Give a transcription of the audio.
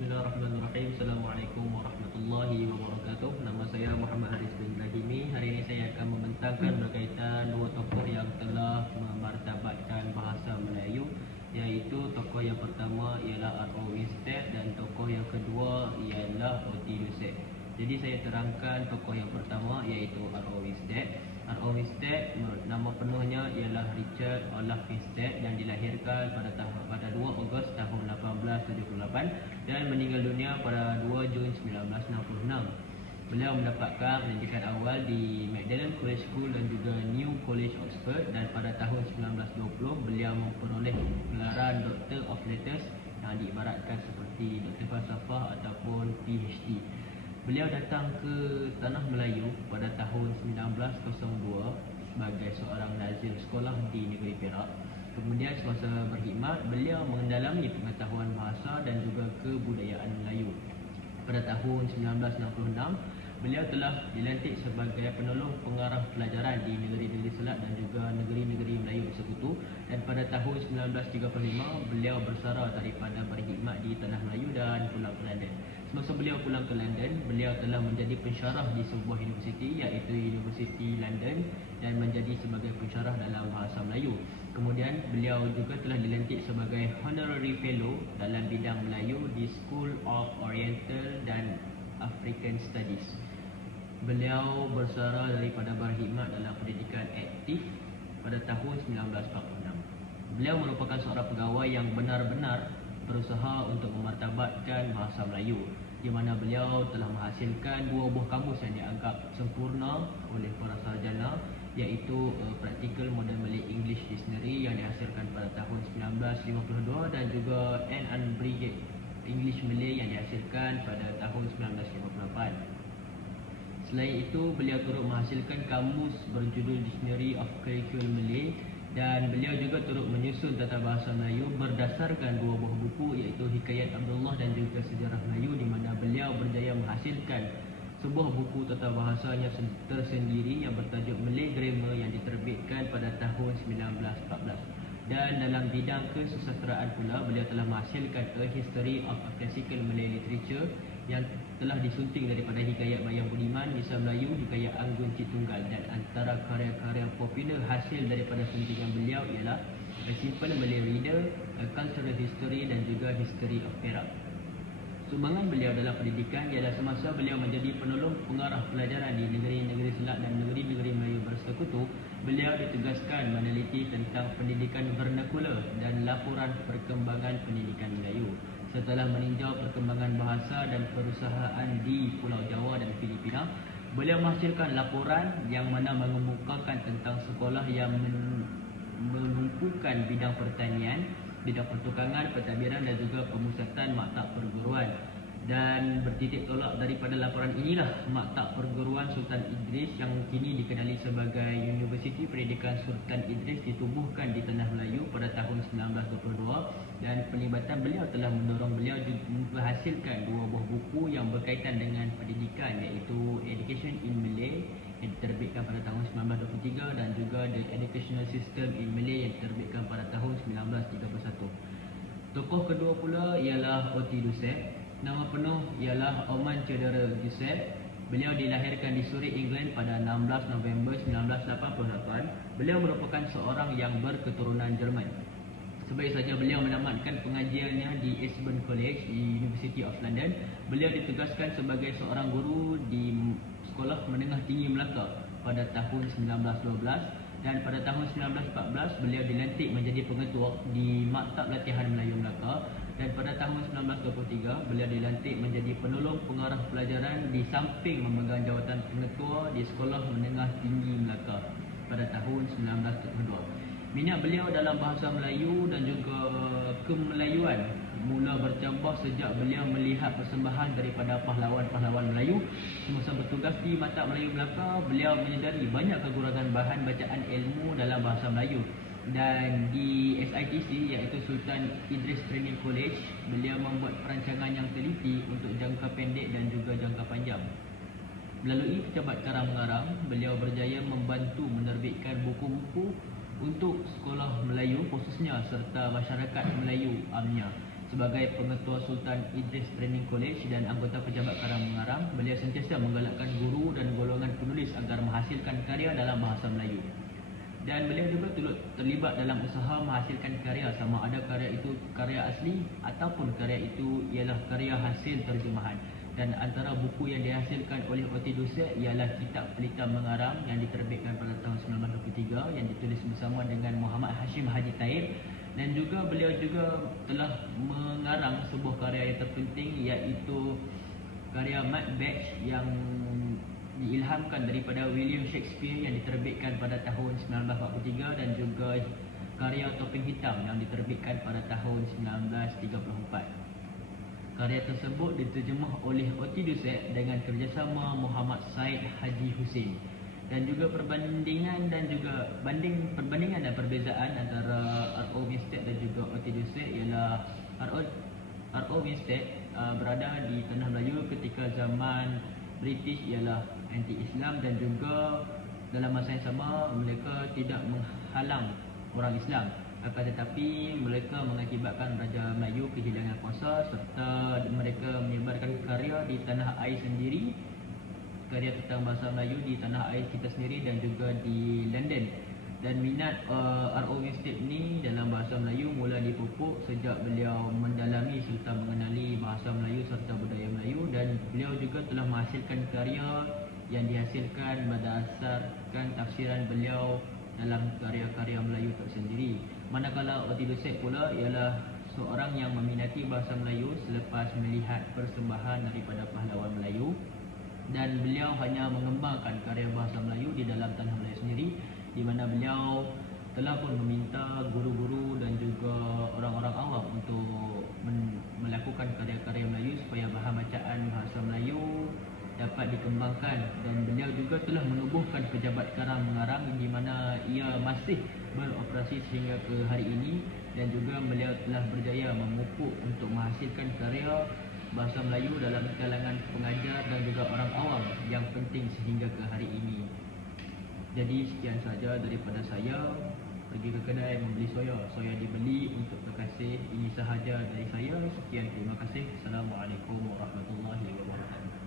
Bismillahirrahmanirrahim. Assalamualaikum warahmatullahi wabarakatuh. Nama saya Muhammad Haris bin Ibrahimi. Hari ini saya akan membentangkan berkaitan dua tokoh yang telah memartabatkan bahasa Melayu, iaitu tokoh yang pertama ialah R.O. Winstead dan tokoh yang kedua ialah O.T. Lucet. Jadi saya terangkan tokoh yang pertama iaitu R.O. Winstead. R.O. Winstead, nama penuhnya ialah Richard Olaf Winstead dan dilahirkan pada 2 Ogos tahun 1878 dan meninggal dunia pada 2 Jun 1966. Beliau mendapatkan pendidikan awal di Magdalen College School dan juga New College Oxford, dan pada tahun 1920 beliau memperoleh gelaran Doctor of Letters yang diibaratkan seperti Doktor Falsafah ataupun PhD. Beliau datang ke Tanah Melayu pada tahun 1902 sebagai seorang nazir sekolah di negeri Perak. Kemudian semasa berkhidmat, beliau mendalami pengetahuan bahasa dan juga kebudayaan Melayu. Pada tahun 1966, beliau telah dilantik sebagai penolong pengarah pelajaran di negeri-negeri Selat dan juga negeri-negeri Melayu bersekutu, dan pada tahun 1935 beliau bersara daripada berkhidmat di Tanah Melayu dan pulang ke London. Semasa beliau pulang ke London, beliau telah menjadi pensyarah di sebuah universiti iaitu Universiti London dan menjadi sebagai pensyarah dalam bahasa Melayu. Kemudian beliau juga telah dilantik sebagai Honorary Fellow dalam bidang Melayu di School of Oriental dan African Studies. Beliau bersara daripada berkhidmat dalam pendidikan aktif pada tahun 1946. Beliau merupakan seorang pegawai yang benar-benar berusaha untuk memartabatkan bahasa Melayu, di mana beliau telah menghasilkan dua buah kamus yang dianggap sempurna oleh para sarjana, iaitu Practical Modern Malay English Dictionary yang dihasilkan pada tahun 1952 dan juga An Unabridged English Malay yang dihasilkan pada tahun 1958. Selain itu, beliau turut menghasilkan kamus berjudul Dictionary of Curriculum Malay, dan beliau juga turut menyusun tata bahasa Melayu berdasarkan dua buah buku, iaitu Hikayat Abdullah dan juga Sejarah Melayu, di mana beliau berjaya menghasilkan sebuah buku tata bahasanya tersendiri yang bertajuk Malay Grammar yang diterbitkan pada tahun 1914. Dan dalam bidang kesusasteraan pula, beliau telah menghasilkan A History of a Classical Malay Literature yang telah disunting daripada Hikayat Bayang Budiman, Nisa Melayu, Hikayat Anggun Cik Tunggal, dan antara karya-karya popular hasil daripada suntingan beliau ialah A Simple Malay Reader, A Cultural History dan juga History of Perak. Sumbangan beliau dalam pendidikan ialah semasa beliau menjadi penolong pengarah pelajaran di negeri-negeri Selat dan negeri-negeri Melayu bersekutu, beliau ditugaskan meneliti tentang pendidikan vernakular dan laporan perkembangan pendidikan Melayu. Setelah meninjau perkembangan bahasa dan perusahaan di Pulau Jawa dan Filipina, beliau menghasilkan laporan yang mana mengemukakan tentang sekolah yang menumpukan bidang pertanian, bidang pertukangan, pentadbiran dan juga pemusatan maktab perguruan. Dan bertitik tolak daripada laporan inilah Maktab Perguruan Sultan Idris yang kini dikenali sebagai Universiti Pendidikan Sultan Idris ditubuhkan di Tanah Melayu pada tahun 1922, dan pelibatan beliau telah mendorong beliau menghasilkan dua buah buku yang berkaitan dengan pendidikan, iaitu Education in Malay yang diterbitkan pada tahun 1923 dan juga The Educational System in Malay yang diterbitkan pada tahun 1931. Tokoh kedua pula ialah O.T. Lucet. Nama penuh ialah Oman Cedera Lucet. Beliau dilahirkan di Surrey, England pada 16 November 1988. Beliau merupakan seorang yang berketurunan Jerman. Sebaik saja beliau menamatkan pengajiannya di Eastbourne College di University of London, beliau ditugaskan sebagai seorang guru di Sekolah Menengah Tinggi Melaka pada tahun 1912, dan pada tahun 1914 beliau dilantik menjadi pengetua di Maktab Latihan Melayu Melaka, dan pada tahun 1923 beliau dilantik menjadi penolong pengarah pelajaran di samping memegang jawatan pengetua di Sekolah Menengah Tinggi Melaka pada tahun 1972. Minat beliau dalam bahasa Melayu dan juga kemelayuan mula bercambah sejak beliau melihat persembahan daripada pahlawan-pahlawan Melayu. Semasa bertugas di Maktab Melayu Melaka, beliau menyedari banyak kekurangan bahan bacaan ilmu dalam bahasa Melayu. Dan di SITC, iaitu Sultan Idris Training College, beliau membuat perancangan yang teliti untuk jangka pendek dan juga jangka panjang. Melalui pejabat karang mengarang, beliau berjaya membantu menerbitkan buku-buku untuk sekolah Melayu khususnya serta masyarakat Melayu amnya. Sebagai pengetua Sultan Idris Training College dan anggota pejabat karang mengarang, beliau sentiasa menggalakkan guru dan golongan penulis agar menghasilkan karya dalam bahasa Melayu. Dan beliau juga turut terlibat dalam usaha menghasilkan karya, sama ada karya itu karya asli ataupun karya itu ialah karya hasil terjemahan. Dan antara buku yang dihasilkan oleh Oti Dusek ialah Kitab Pelita Mengarang yang diterbitkan pada tahun 1923 yang ditulis bersama dengan Muhammad Hashim Haji Taib. Dan juga beliau juga telah mengarang sebuah karya yang terpenting, iaitu karya Macbeth yang diilhamkan daripada William Shakespeare yang diterbitkan pada tahun 1943, dan juga karya Topeng Hitam yang diterbitkan pada tahun 1934. Karya tersebut diterjemah oleh Oti Dusek dengan kerjasama Muhammad Said Haji Hussein. Dan juga perbandingan dan perbezaan antara R.O. Winstead dan juga Oti Dusek ialah R.O. Winstead berada di tanah Melayu ketika zaman British ialah anti-Islam, dan juga dalam masa yang sama mereka tidak menghalang orang Islam, akan tetapi mereka mengakibatkan Raja Melayu kehilangan kuasa, serta mereka menyebarkan karya di tanah air sendiri, karya tentang bahasa Melayu di tanah air kita sendiri dan juga di London. Dan minat R.O. Winstead ni dalam bahasa Melayu mula dipupuk sejak beliau mendalami serta mengenali bahasa Melayu serta budaya Melayu, dan beliau juga telah menghasilkan karya yang dihasilkan berdasarkan tafsiran beliau dalam karya-karya Melayu tersendiri. Manakala Oti Dusek pula ialah seorang yang meminati bahasa Melayu selepas melihat persembahan daripada pahlawan Melayu, dan beliau hanya mengembangkan karya bahasa Melayu di dalam tanah Melayu sendiri, di mana beliau telah pun meminta guru-guru dan juga orang-orang awam untuk melakukan karya-karya Melayu supaya bahan bacaan bahasa Melayu dapat dikembangkan. Dan beliau juga telah menubuhkan pejabat karang mengarang di mana ia masih beroperasi sehingga ke hari ini, dan juga beliau telah berjaya memupuk untuk menghasilkan karya bahasa Melayu dalam kalangan pengajar dan juga orang awam yang penting sehingga ke hari ini. Jadi sekian saja daripada saya. Pergi ke kedai membeli soya, soya dibeli untuk terkasih. Ini sahaja dari saya. Sekian, terima kasih. Assalamualaikum warahmatullahi wabarakatuh.